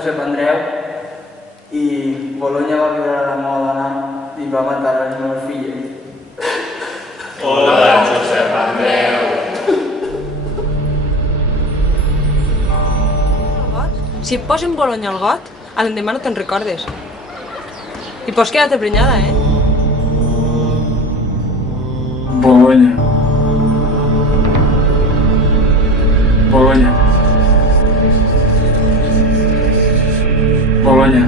Josep Andreu i Bolonya va viure la meva dona i va matar les meves filles. Hola, Josep Andreu. Si et posen Bolonya al got, a l'endemà no te'n recordes. I pots quedar-te prenyada, Bolonya. Bolonya. Bolonya.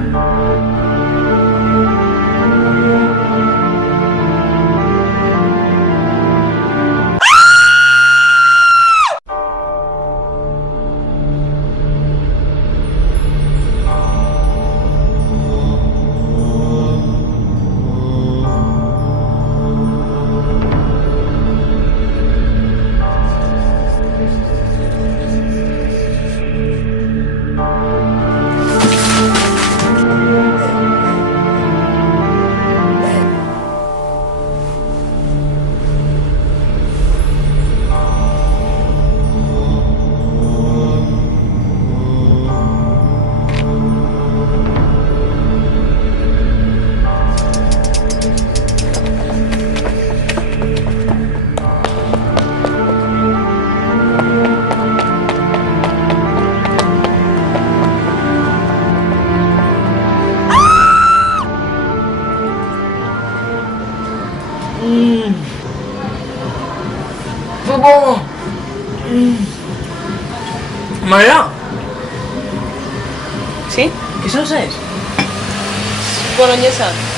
Que bo! Maria! Sí? Què salsa és? Bolonyesa.